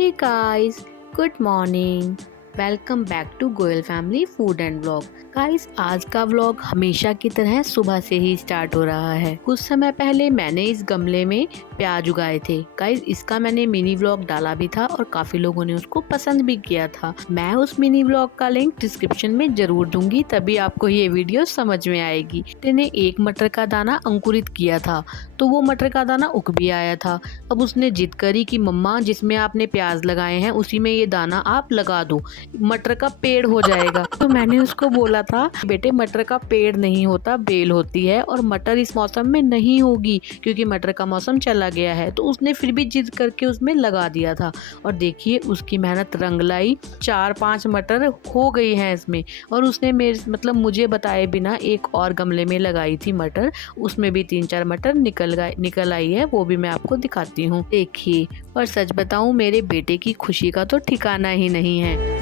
Hey guys, good morning. Welcome back to Goyal family food and vlog. Guys, आज का vlog हमेशा की तरह सुबह से ही स्टार्ट हो रहा है। कुछ समय पहले मैंने इस गमले में प्याज उगाए थे। गाइस, इसका मैंने मिनी व्लॉग डाला भी था और काफी लोगों ने उसको पसंद भी किया था। मैं उस मिनी व्लॉग का लिंक डिस्क्रिप्शन में जरूर दूंगी, तभी आपको ये वीडियो समझ में आएगी। मैंने एक मटर का दाना अंकुरित किया था, तो वो मटर का दाना उग भी आया था। अब उसने जिद करी कि मम्मा, जिसमें आपने प्याज लगाए हैं उसी में ये दाना आप लगा दो, मटर का पेड़ हो जाएगा। तो मैंने उसको बोला था, बेटे मटर का पेड़ नहीं होता, बेल होती है, और मटर इस मौसम में नहीं होगी क्योंकि मटर का मौसम चला गया है। तो उसने फिर भी जिद करके उसमें लगा दिया था और देखिए उसकी मेहनत रंग लाई। 4-5 मटर हो गई हैं इसमें। और उसने मुझे बताए बिना एक और गमले में लगाई थी मटर, उसमें भी 3-4 मटर निकल आई है। वो भी मैं आपको दिखाती हूँ, देखिए। और सच बताऊं, मेरे बेटे की खुशी का तो ठिकाना ही नहीं है।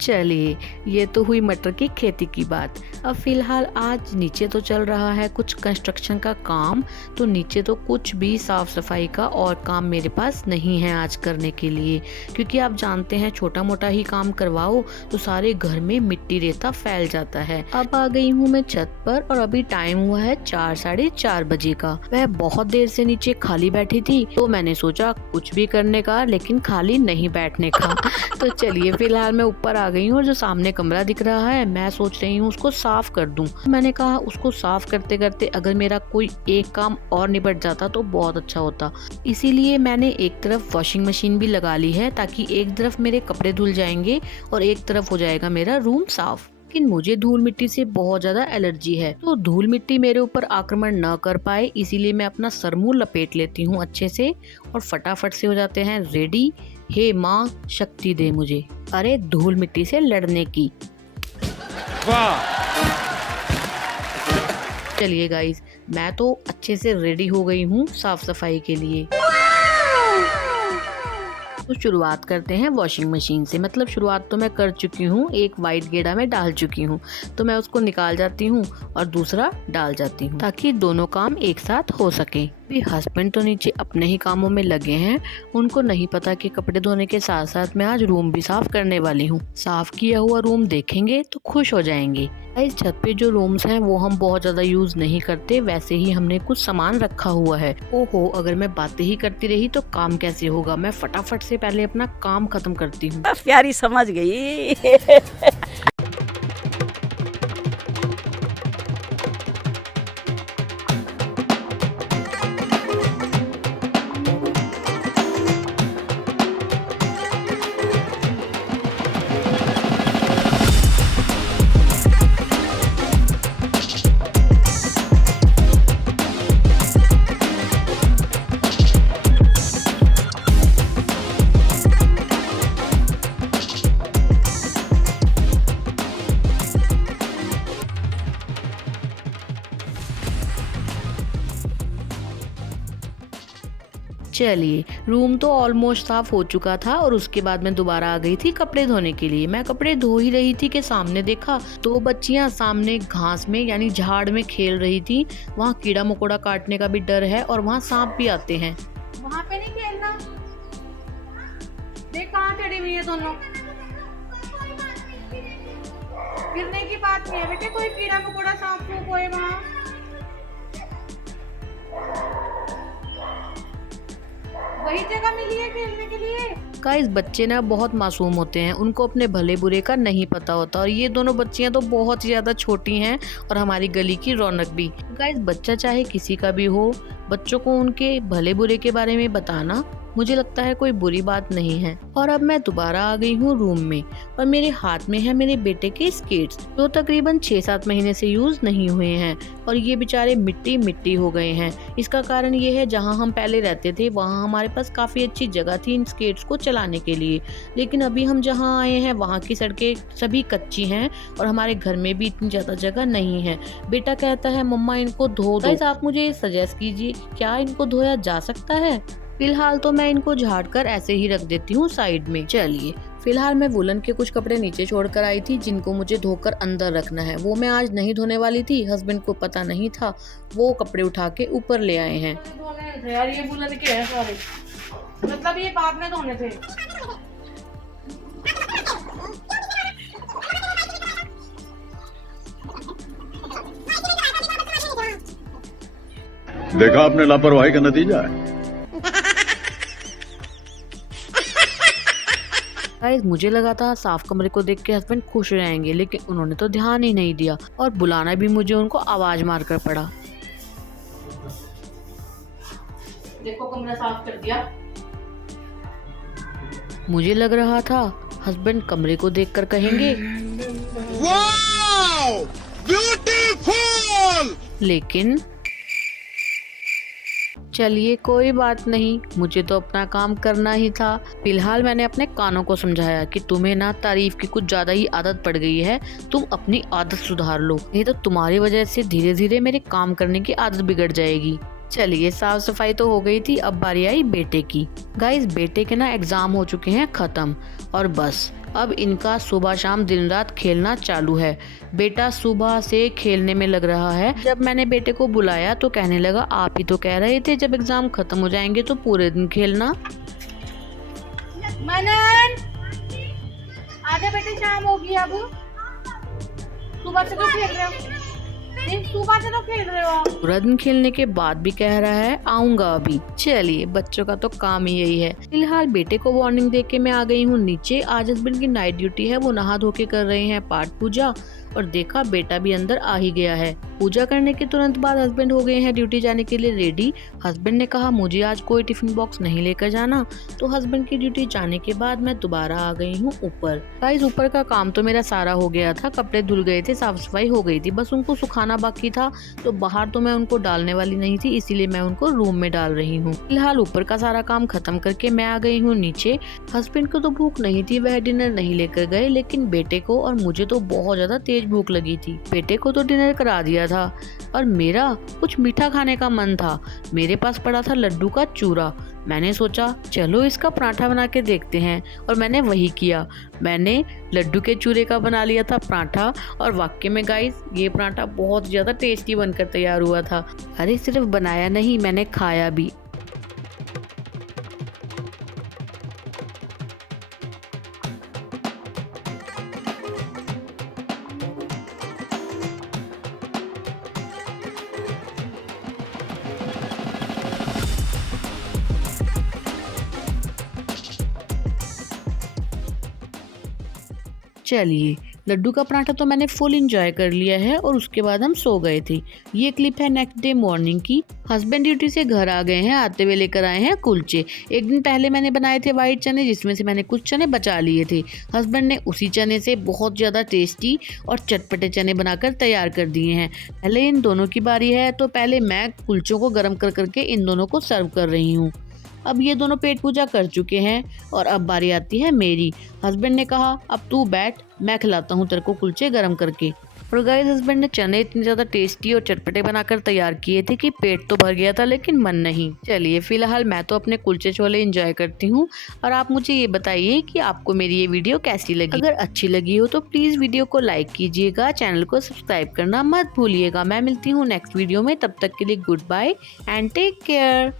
चलिए, ये तो हुई मटर की खेती की बात। अब फिलहाल आज नीचे तो चल रहा है कुछ कंस्ट्रक्शन का काम, तो नीचे तो कुछ भी साफ सफाई का और काम मेरे पास नहीं है आज करने के लिए, क्योंकि आप जानते हैं छोटा मोटा ही काम करवाओ तो सारे घर में मिट्टी रेता फैल जाता है। अब आ गई हूँ मैं छत पर और अभी टाइम हुआ है 4-4:30 बजे का। वह बहुत देर से नीचे खाली बैठी थी, तो मैंने सोचा कुछ भी करने का, लेकिन खाली नहीं बैठने का। तो चलिए, फिलहाल मैं ऊपर आ गई हूँ और जो सामने कमरा दिख रहा है, मैं सोच रही हूँ उसको साफ कर दूं। मैंने कहा उसको साफ करते करते अगर मेरा कोई एक काम और निपट जाता तो बहुत अच्छा होता। इसीलिए मैंने एक तरफ वॉशिंग मशीन भी लगा ली है, ताकि एक तरफ मेरे कपड़े धुल जाएंगे और एक तरफ हो जाएगा मेरा रूम साफ। लेकिन मुझे धूल मिट्टी से बहुत ज्यादा एलर्जी है, तो धूल मिट्टी मेरे ऊपर आक्रमण न कर पाए, इसीलिए मैं अपना सर मुंह लपेट लेती हूँ अच्छे से और फटाफट से हो जाते हैं रेडी। हे माँ, शक्ति दे मुझे, अरे धूल मिट्टी से लड़ने की। वाह! चलिए गाइस, मैं तो अच्छे से रेडी हो गई हूँ साफ सफाई के लिए। तो शुरुआत करते हैं वॉशिंग मशीन से। शुरुआत तो मैं कर चुकी हूँ, एक वाइट गेड़ा में डाल चुकी हूँ, तो मैं उसको निकाल जाती हूँ और दूसरा डाल जाती हूँ, ताकि दोनों काम एक साथ हो सके। भी हस्बैंड तो नीचे अपने ही कामों में लगे हैं, उनको नहीं पता कि कपड़े धोने के साथ साथ मैं आज रूम भी साफ करने वाली हूँ। साफ किया हुआ रूम देखेंगे तो खुश हो जाएंगे। इस छत पे जो रूम्स हैं वो हम बहुत ज्यादा यूज नहीं करते, वैसे ही हमने कुछ सामान रखा हुआ है। ओहो, अगर मैं बातें ही करती रही तो काम कैसे होगा। मैं फटाफट से पहले अपना काम खत्म करती हूँ। प्यारी समझ गई। चलिए, रूम तो ऑलमोस्ट साफ हो चुका था और उसके बाद मैं दोबारा आ गई थी कपड़े धोने के लिए। मैं कपड़े धो ही रही थी कि सामने देखा 2 बच्चियां सामने घास में यानी झाड़ में खेल रही थी। वहाँ कीड़ा मकोड़ा काटने का भी डर है और वहाँ सांप भी आते हैं। वहाँ पे नहीं खेलना। देख कहाँ चढ़ी हुई है दोनों। गिरने की बात नहीं है बेटे, कोई कीड़ा मकोड़ा सांप फूक होए वहाँ। वही जगह मिली है खेलने के लिए। गाइस, बच्चे ना बहुत मासूम होते हैं, उनको अपने भले बुरे का नहीं पता होता, और ये दोनों बच्चियां तो बहुत ही ज्यादा छोटी हैं और हमारी गली की रौनक भी। गाइस, बच्चा चाहे किसी का भी हो, बच्चों को उनके भले बुरे के बारे में बताना मुझे लगता है कोई बुरी बात नहीं है। और अब मैं दोबारा आ गई हूँ रूम में और मेरे हाथ में है मेरे बेटे के स्केट्स, जो तकरीबन 6-7 महीने से यूज नहीं हुए हैं और ये बेचारे मिट्टी मिट्टी हो गए हैं। इसका कारण ये है, जहाँ हम पहले रहते थे वहाँ हमारे पास काफी अच्छी जगह थी इन स्केट्स को चलाने के लिए, लेकिन अभी हम जहाँ आए हैं वहाँ की सड़कें सभी कच्ची हैं और हमारे घर में भी इतनी ज्यादा जगह नहीं है। बेटा कहता है मम्मा इनको धो दो। आप मुझे सजेस्ट कीजिए, क्या इनको धोया जा सकता है? फिलहाल तो मैं इनको झाड़ कर ऐसे ही रख देती हूँ साइड में। चलिए, फिलहाल मैं वुलन के कुछ कपड़े नीचे छोड़कर आई थी, जिनको मुझे धोकर अंदर रखना है। वो मैं आज नहीं धोने वाली थी, हस्बैंड को पता नहीं था, वो कपड़े उठा के ऊपर ले आए हैं। नहीं थे यार, ये बुलंद के हैं सारे, मतलब ये बाद में धोने थे। देखा आपने लापरवाही का नतीजा है। गाइस मुझे लगा था साफ कमरे को देख के हस्बैंड खुश हो जाएंगे, लेकिन उन्होंने तो ध्यान ही नहीं दिया और बुलाना भी मुझे उनको आवाज मारकर पड़ा। देखो कमरा साफ कर दिया। मुझे लग रहा था हस्बैंड कमरे को देखकर कहेंगे वाओ ब्यूटीफुल, लेकिन चलिए कोई बात नहीं, मुझे तो अपना काम करना ही था। फिलहाल मैंने अपने कानों को समझाया कि तुम्हें ना तारीफ की कुछ ज्यादा ही आदत पड़ गई है, तुम अपनी आदत सुधार लो, नहीं तो तुम्हारी वजह से धीरे धीरे मेरे काम करने की आदत बिगड़ जाएगी। चलिए साफ सफाई तो हो गई थी, अब बारी आई बेटे की। गाइस बेटे के ना एग्जाम हो चुके हैं खत्म और बस अब इनका सुबह शाम दिन रात खेलना चालू है। बेटा सुबह से खेलने में लग रहा है। जब मैंने बेटे को बुलाया तो कहने लगा आप ही तो कह रहे थे जब एग्जाम खत्म हो जाएंगे तो पूरे दिन खेलना। मनन आजा बेटे, शाम होगी अब, सुबह से तो खेल रहे हो, नहीं सुबह से तो खेल रहे हो आप। पूरा दिन खेलने के बाद भी कह रहा है आऊंगा अभी। चलिए बच्चों का तो काम ही यही है। फिलहाल बेटे को वार्निंग दे के मैं आ गई हूँ नीचे। आज हस्बैंड की नाइट ड्यूटी है, वो नहा धो के कर रहे हैं पाठ पूजा और देखा बेटा भी अंदर आ ही गया है। पूजा करने के तुरंत बाद हस्बैंड हो गए हैं ड्यूटी जाने के लिए रेडी। हस्बैंड ने कहा मुझे आज कोई टिफिन बॉक्स नहीं लेकर जाना, तो हस्बैंड की ड्यूटी जाने के बाद मैं दोबारा आ गई हूँ ऊपर। गाइस ऊपर का काम तो मेरा सारा हो गया था, कपड़े धुल गए थे, साफ सफाई हो गई थी, बस उनको सुखाना बाकी था। तो बाहर तो मैं उनको डालने वाली नहीं थी, इसीलिए मैं उनको रूम में डाल रही हूँ। फिलहाल ऊपर का सारा काम खत्म करके मैं आ गई हूँ नीचे। हस्बैंड को तो भूख नहीं थी, वह डिनर नहीं लेकर गए, लेकिन बेटे को और मुझे तो बहुत ज्यादा तेज भूख लगी थी। बेटे को तो डिनर करा दिया था और मेरा कुछ मीठा खाने का मन था। मेरे पास पड़ा था लड्डू का चूरा। मैंने सोचा चलो इसका पराठा बना के देखते हैं और मैंने वही किया। मैंने लड्डू के चूरे का बना लिया था पराठा और वाकई में गाइस ये पराठा बहुत ज्यादा टेस्टी बनकर तैयार हुआ था। अरे सिर्फ बनाया नहीं, मैंने खाया भी। चलिए लड्डू का पराठा तो मैंने फुल एंजॉय कर लिया है और उसके बाद हम सो गए थे। ये क्लिप है नेक्स्ट डे मॉर्निंग की। हस्बैंड ड्यूटी से घर आ गए हैं, आते हुए लेकर आए हैं कुलचे। एक दिन पहले मैंने बनाए थे वाइट चने, जिसमें से मैंने कुछ चने बचा लिए थे। हस्बैंड ने उसी चने से बहुत ज़्यादा टेस्टी और चटपटे चने बनाकर तैयार कर दिए हैं। पहले इन दोनों की बारी है, तो पहले मैं कुलचों को गर्म कर करके इन दोनों को सर्व कर रही हूँ। अब ये दोनों पेट पूजा कर चुके हैं और अब बारी आती है मेरी। हस्बैंड ने कहा अब तू बैठ, मैं खिलाता हूँ तेरे को कुलचे गरम करके। और गाइस हस्बैंड ने चने इतने ज़्यादा टेस्टी और चटपटे बनाकर तैयार किए थे कि पेट तो भर गया था लेकिन मन नहीं। चलिए फिलहाल मैं तो अपने कुलचे छोले एंजॉय करती हूँ और आप मुझे ये बताइए कि आपको मेरी ये वीडियो कैसी लगी। अगर अच्छी लगी हो तो प्लीज़ वीडियो को लाइक कीजिएगा, चैनल को सब्सक्राइब करना मत भूलिएगा। मैं मिलती हूँ नेक्स्ट वीडियो में, तब तक के लिए good bye and take care.